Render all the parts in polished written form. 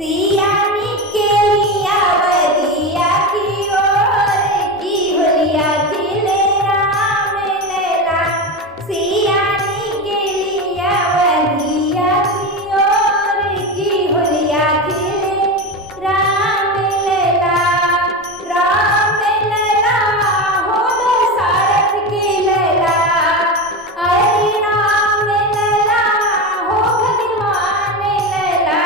सिया निकलिया बगिया की ओर की होलिया खिले राम लला। सिया निकलिया बगिया की ओर की होलिया खिले राम लला। राम लला हो दशरथ के लला। अरे राम लला हो भगवान लला।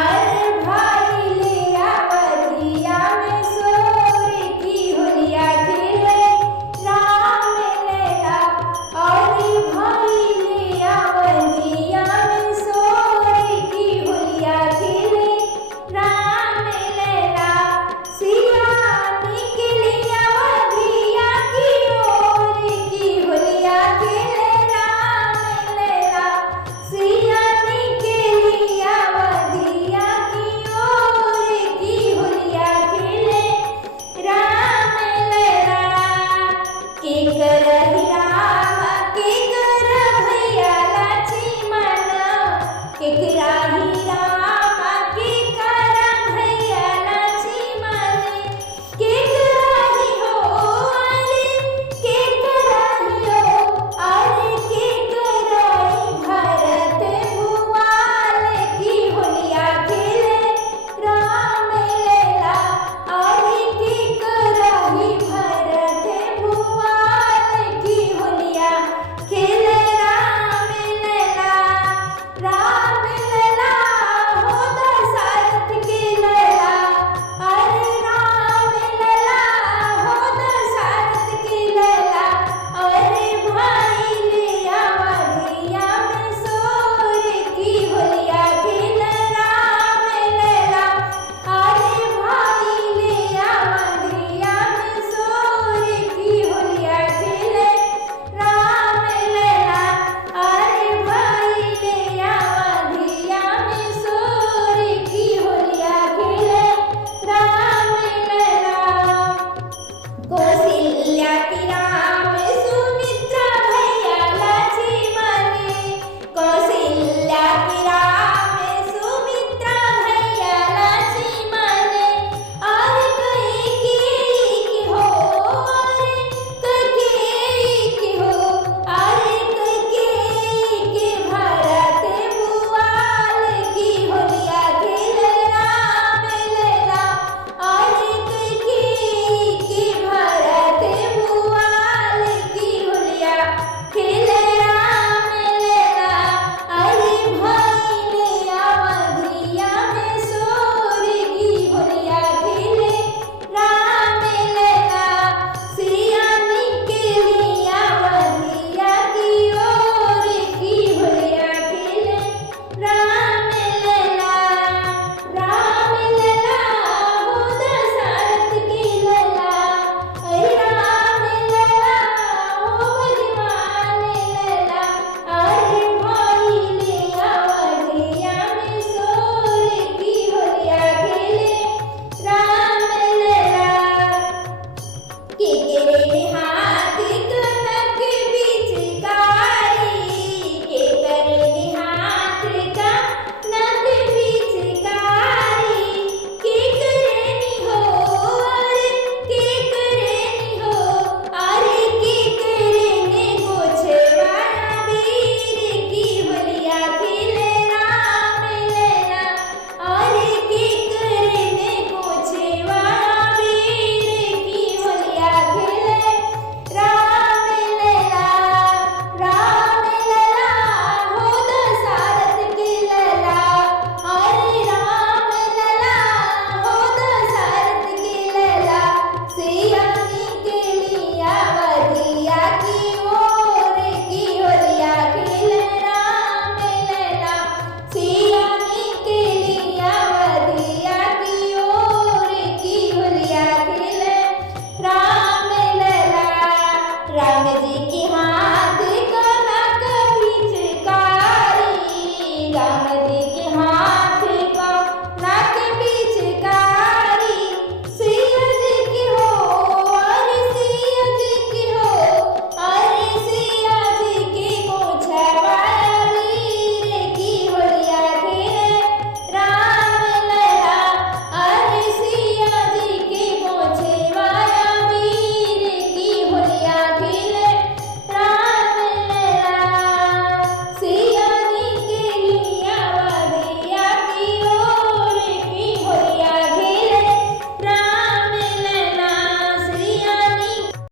अरे भाई लिया बगिया में सोर की होलिया खिले राम लला। अरे भाई लिया बगिया में सोर की होलिया खिले राम लला। सिया निकलिया बगिया की ओर की होलिया खिले राम लला। सिया निकलिया बगिया की ओर की होलिया खिले राम लला। के करहि राम के कर भैया लक्ष्मण। के कराहि राम के कर भैया लक्ष्मण। के कराहि हो अरे के कराहि हो अरे के कराहि भरत भुआल की होलिया खिले राम लला। अरे के कराहि भरत भुआल की होलिया खिले राम लला। राम लला हो दशरथ के लला। अरे राम लला हो दशरथ के लला। अरे भाई लिया बगिया में सोर की होलिया खिले राम लला। अरे भाई लिया बगिया में सोर की होलिया खिले राम लला। अरे भाई लिया बगिया में सोर की होलिया खिले राम लला। कौशल्या की राम सुमित्रा भैया लक्ष्मण। कौशल्या की राम सुमित्रा भैया लक्ष्मण। और कैकेयी की हो अरे कैकेयी की हो अरे कैकेयी के भरत भुआल की होलिया खिले राम लला। अरे कैकेयी के भरत भुआल की होलिया खिले राम लला। अरे भाई लिया बगिया में सोर की होलिया खिले राम लला। सिया निकलिया बगिया की ओर की होलिया खिले राम लला। राम लला हो दशरथ के लला। अरे राम लला हो भगवान लला। अरे भाई लिया बगिया में सोर की होलिया खिले राम लला। के करे हाथ कनक पिचकारी। के करे हाथ कनक पिचकारी। के करे हो अरे के करे हो अरे के करे गोछवारा वीर की होलिया खिले राम लला। अरे के करे गोछवारा वीर की होलिया खिले राम लला। राम लला हो दशरथ के लला। अरे राम लला हो दशरथ के लला। सिया निकलिया बगिया की ओर की होलिया खिले राम लला। सिया निकलिया बगिया की ओर की होलिया खिले राम लला। राम जी के हाथ कनक पिचकारी। राम